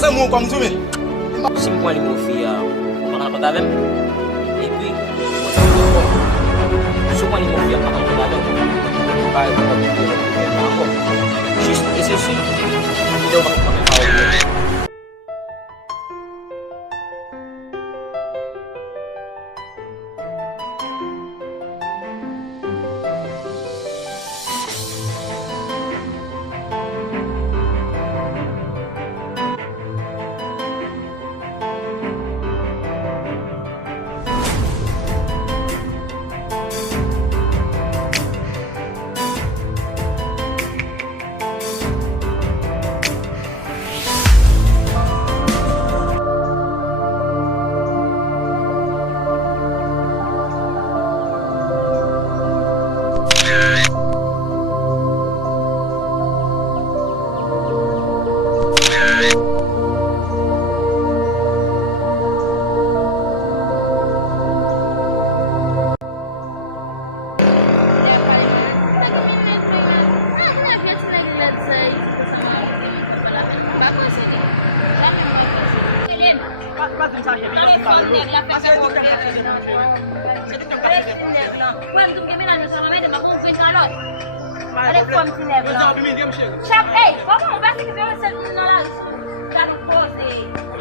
pas un mot comme tout, mais. Si je prends les mots filles, on va raconter avec. Et puis, si je prends les mots filles, on va raconter avec. Juste, et c'est sûr, on va raconter avec.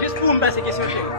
Juste pour me passer question, chérie.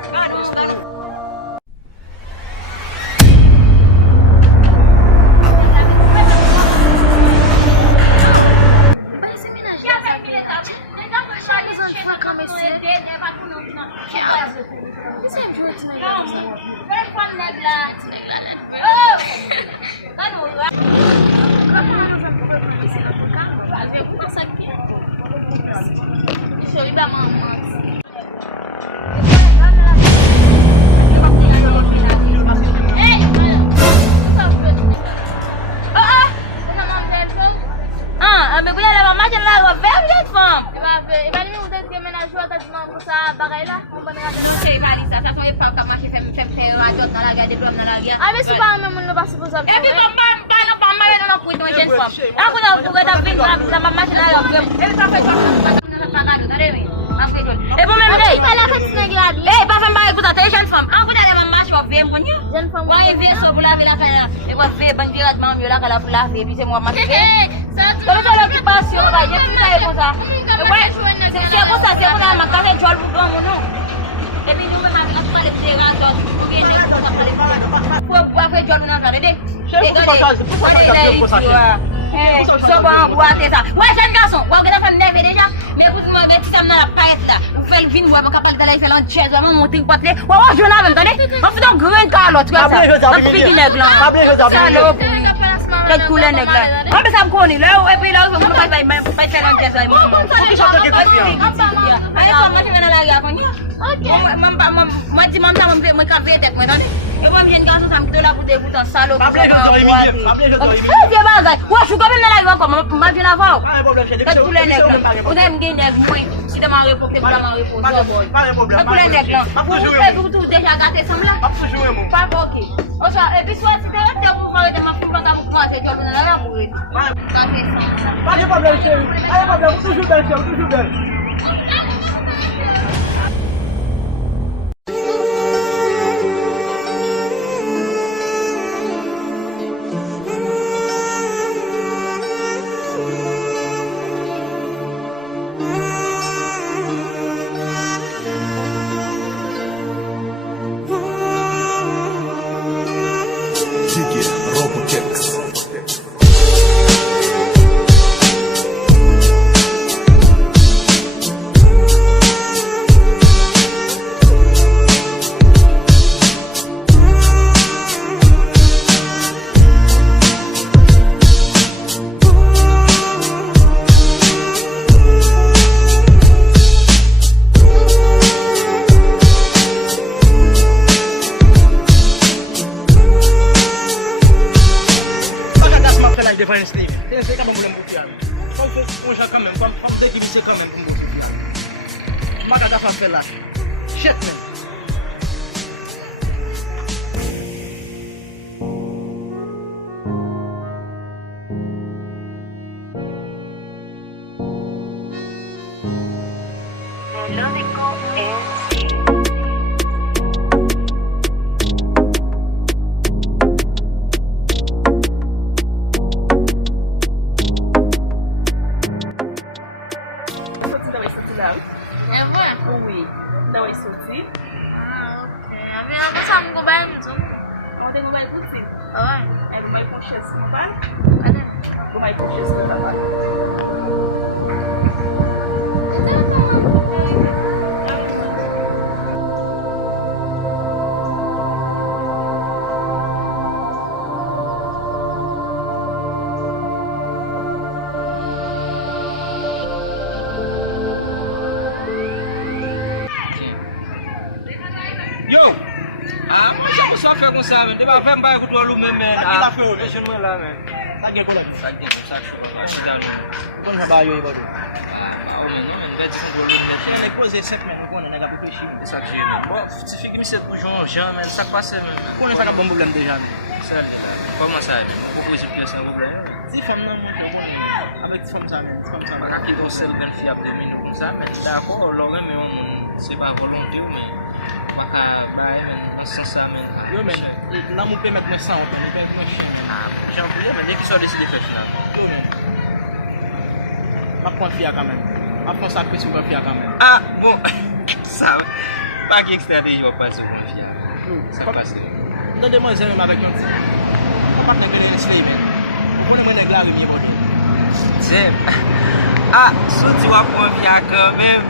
Melódico bail, nous. On te nouvelle boutique. Ouais. Elle m'a penché sur mon pal. Allez. On m'a penché sur mon pal. Yo! Ah, mwen sa fè kon sa men, de ba fè mba ekout wou men men. Sa ki la fè ou men? E jen mwen la men. Sa gen kolek. Sa gen kon sa chou, a chi la men. Kon sa ba yo e bado. Ah, ou men, men, beti kon wou men. Che nek pose 7 men, konen nega pou pechi. E sak jen men. Bon, ti figi mi set boujon, jan men, sak pase men. Konen sa ka bon problem deja men. Sa li la men. Koman sa men, pou pou jen piyes nan problem. Ti fem nan men, konen. Avec ti fem sa men, ti fem sa men. Baka ki do sel ben fiyab de men nou kon sa men. D'akor, lor men yon se ba volonté ou men. Baka baye men, an san sa men. Yo men, nan mou pemet mwen san, mwen pemet mwen chan. Ah, jan pou men, dek ki so deside fè chou la. Yo men. Ma pon fia kamen. Ma pon sakpe sou kon fia kamen. Ah, bon, sa men. Pa ki eksterde yo pa sou kon fiyab. Sa pase. Nan deman zeme m avèk yon ti. A pat nan menen slay men. Konen mwen neg la remi bado. Zem. Ah, sou ti wap kon fiyab kan men.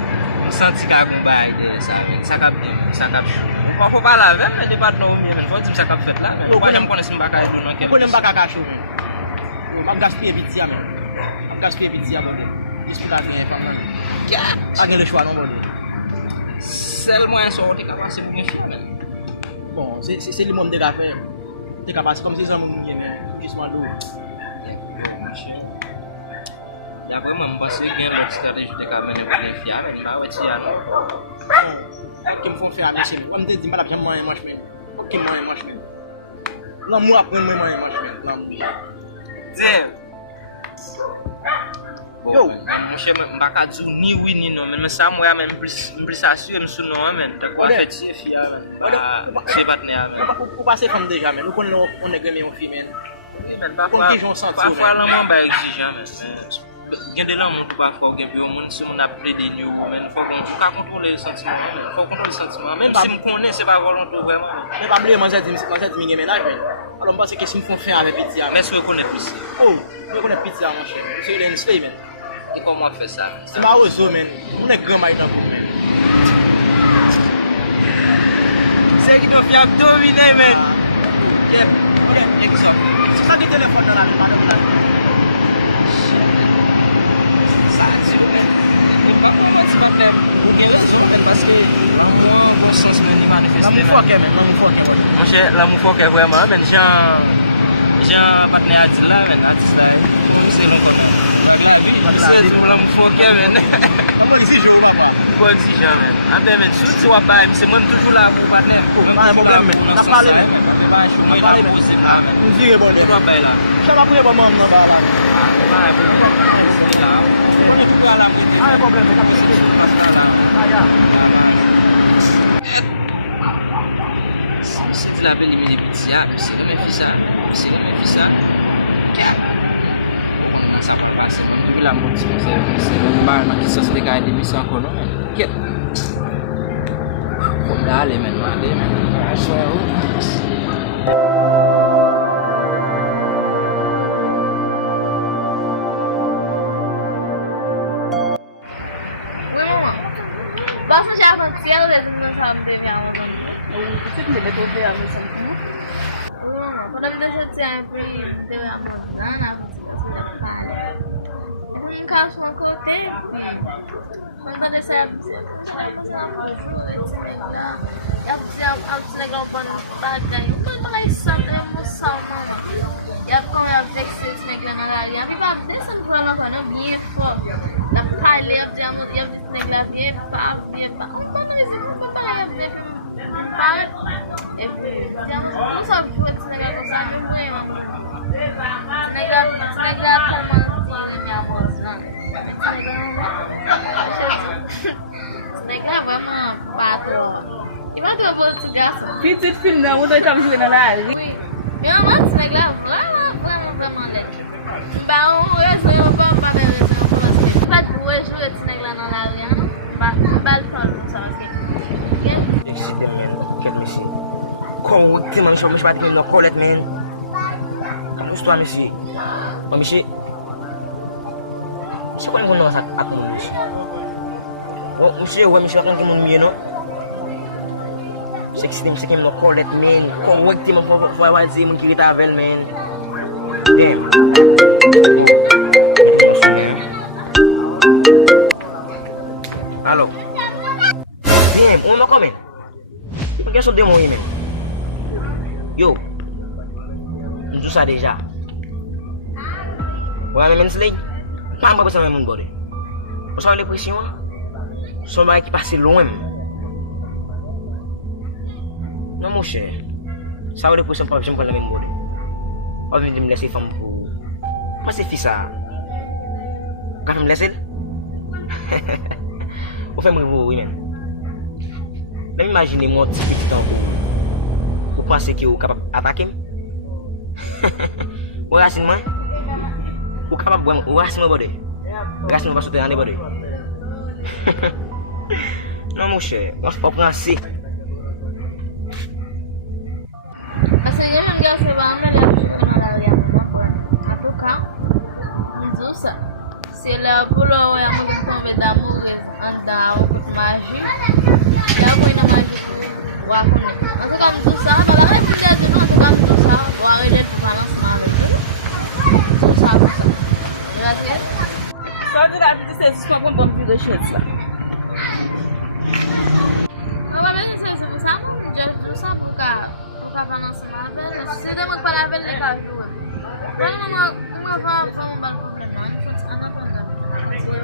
Mwen santi ka kon baye de sa men. Sa kap dem, sa kap chou. Mwen fò pa la ven men, de pat nou ou men. Fò di m sa kap fet la men. Yo, Wajan m konen si m baka yon nan kel. Konen m baka kachou men. M gaspye biti ya men. M gaspye biti ya bado. Disputa gen yon fam nan. A gen le chwa nan bado. Sel mwen so te kapase pou gen chou men. Bon, se li moun de ka fe. Te kapase kom se zan moun gen men. Jisman do. Ya vreman m basi gen lòk strategi te ka menen pou gen fiyab men. Ba wè ti ya nou. Ke m fon fe a misi men. Wè m te di m alap jan mwen yon manch men. Wè ke mwen yon manch men. Lan mou apren mwen yon manch men. Lan mou. Zem. Yo. Mwen che m baka djou ni oui ni non men. Men sa mwen men m blis asye m sou non men. Tak wè fè ti fiyab men. Ba se batne ya men. Ou pase fam deja men. Ou konen ou negreme yon fi men. Men Parfois lan mwen ba exijan men. Gen de lan moun tou parfois gen pi yon moun si moun ap ple de nyou men. Fò ka kontrole sentimen men. Fò kontrole sentimen. Mèm si m konen se pa volontou vreman. Men pa ble man zè di mi gen menaj men. Alon ba se ke si m fon fe avè piti ya men. Mè sou e konen pisi. Oh, mwen konen piti ya man chen. Se yon den slay men. E koman fè sa men? Se ma ozo men. Mwen ek grema itan pou men. Se ki nou fiyab domine men. Yep. Ok, ek so. Se sa ki telefon nan la men, madame nan. Sa di yo men. E pa koman ti pa fèm. Ou gen rezon men. Paske lan mwen bon sens men ni manifeste Nan men. mou fòke men, nan mou fòke men. Mwen che la mou fòke vreman men. Jan patne adis la men. Adis la. Mwen se lon konen. Se mwen la mou fòke men. Mwen exijou papa. Mwen exijan men. Anbe men, sou ti wap baye, se mwen toujou la pou patne. Nan problem men. Nan pale men. Mwen la pou se la men. Mwen vire bon Mwen men. wap baye la. Chan apre bon man nan ba la men. Mwen pou la. Mwen pou la men. Nan problem men. A ya. Si ti la bel imi de biti ya, si le men fisa. Si le men fisa. Mwen sa pou pase men. Mwen la moun ti mwen se mwen nan ki sos de ka de misi anko non men. Ket. Mwen da ale men. Mwen ale men. A chwe ou. Basta já acontecia, eu não sabe minha mãe. Você que deve ter a missão. Quando eu me deixou de sempre, deu a mão na um caso que eu teve. Quando eu desci a desnegar para bagay. Quando eu falei isso, eu emoção, mama. E aí, como eu vi que você desnegar na galinha, eu ficava descendo para lá, quando eu vi, da palha, eu desnegar, eu quando eu vi, eu falei, não sabe o que esse negócio sabe muito bem, mano. Esse negócio comando minha voz, não. Esse negócio é uma patroa. E quando eu vou te gastar? Petit film nan, mwen do itam jwe nan la ri. Meu irmão, esse negócio vraiment lettre. Bah, hoje eu vou para ver esse negócio. Hoje eu esse negócio na la ri, não? Bah, le faire ça, ok. correctement, monsieur, je pas dans Colette, man. Pousse-toi, monsieur. Oh, monsieur. C'est quoi le nom ça à mon monsieur? Oh, monsieur, ouais, monsieur, on dit mon mieux, non? C'est que c'est qui me Colette, man. Correctement, pour voir dire mon qui est avec, man. Damn. Allô? Damn, on m'a comment? Qu'est-ce que c'est mon email? Yo, tout ça déjà. Ouais, mais c'est pas moi ça mon body. Vous savez les pressions? Son bail qui passe loin. Non mon cher. Ça va les pressions pas j'aime pas la même body. On vient de me laisser femme pour. Moi c'est fils ça. Quand me laisser. Vous faites moi oui même. Même imaginez moi petit temps. Vous pensez que vous capable attaquer? Vous racine moi? Vous capable de vous racine moi body? Racine moi pas sauter en body. Non mon cher, on se pas penser. Parce que même gars c'est vraiment la réalité. En tout cas, on dit ça. C'est là pour le ouais on tomber d'amour en dans magie. Là on est magie. En tout cas, on dit ça, mais la réalité c'est non on dit ça, on arrête de parler tout ça. Gracias. Ça veut dire que c'est ce qu'on bon plus de choses là. On va venir c'est pour ça. Je tout ça pour qu'à parler ensemble. C'est de moi parler avec les gars. Comment on va faire un bon problème?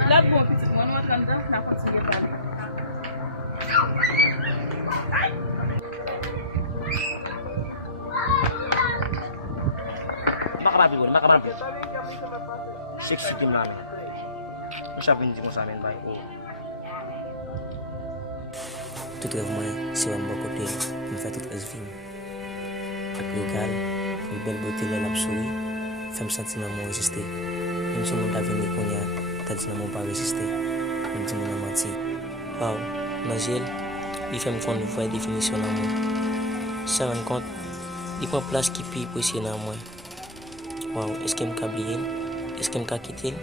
Là, bon, petit, on va entendre la continuer à parler. Makabal. Sexy team namin. Masyapin din mo sa amin, bye. Tout rêve moi, c'est un bon côté, qui me fait tout rêve. Avec l'égal, une belle beauté, là, la souris, fait me sentir mon résister. Même si mon avenir qu'on y a, t'as dit non pas résister. Même si mon menti. Wow, Naziel, il fait me connaître une vraie définition d'amour. Ça rend compte, il prend place qui peut apprécier dans moi. Wow, est-ce qu'il m'a oublié? Est-ce qu'il m'a quitté?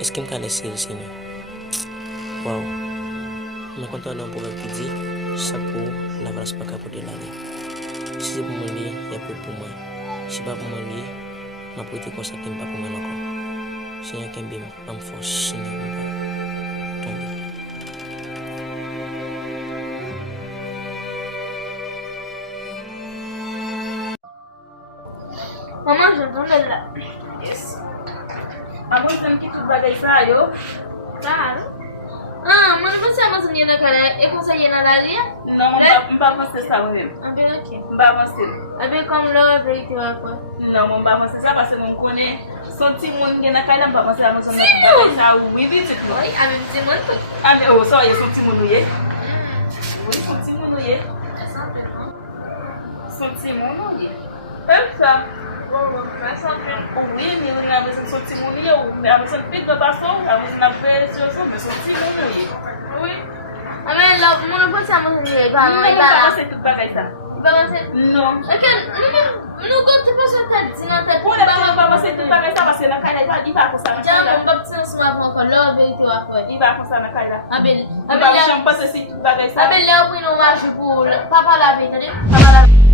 Est-ce qu'il m'a laissé le Seigneur? Wow, je suis content d'un proverbe qui dit chaque pour la grâce pas capable de l'année. Si c'est pour moi lié, il y a peu pour moi. Si c'est pas pour moi lié, je vais prêter comme ça qui n'est pas pour moi encore. Seigneur qui m'aime, je me force, Seigneur, je ne vais pas tomber. Maman, je donne là. Yes. Après, c'est un petit peu de bagaille ça, yo. Claro. Ah, mas você é uma menina que é conseguir na laria? Non, je ne vais pas penser ça moi-même. Ah, bien ok. Je ne vais pas penser. Ah, bien comme là, avec toi, quoi. Non, je ne vais pas penser ça parce que je connais son petit monde qui est dans la caille, je ne vais pas penser à mon son. Oui, vite, c'est tout. Oui, avec petit monde. Ah, mais oh, ça, il y a son petit monde, oui. Oui, son petit monde, oui. Son petit monde, oui. Comme ça. Oui, mais on a besoin de son petit monde, mais on a besoin de pique de baston, on a besoin de faire sur son, mais son petit monde, oui. Oui. Ah, mais là, mon pote, ça m'a dit, il va Non, je ne vais pas passer tout pareil ça. Il va passer. Non. Ok, nous, quand tu passes la tête, sinon tête. Pour la petite, on va passer tout pareil ça parce que la caille, il va comme ça. Tiens, mon petit, on se va encore là, avec toi, quoi. Il va comme ça, la caille là. Ah, bien. Ah, ben, je ne pense pas si tout pareil ça. Ah, bien, là, oui, nous marchons pour papa la vie, papa la vie.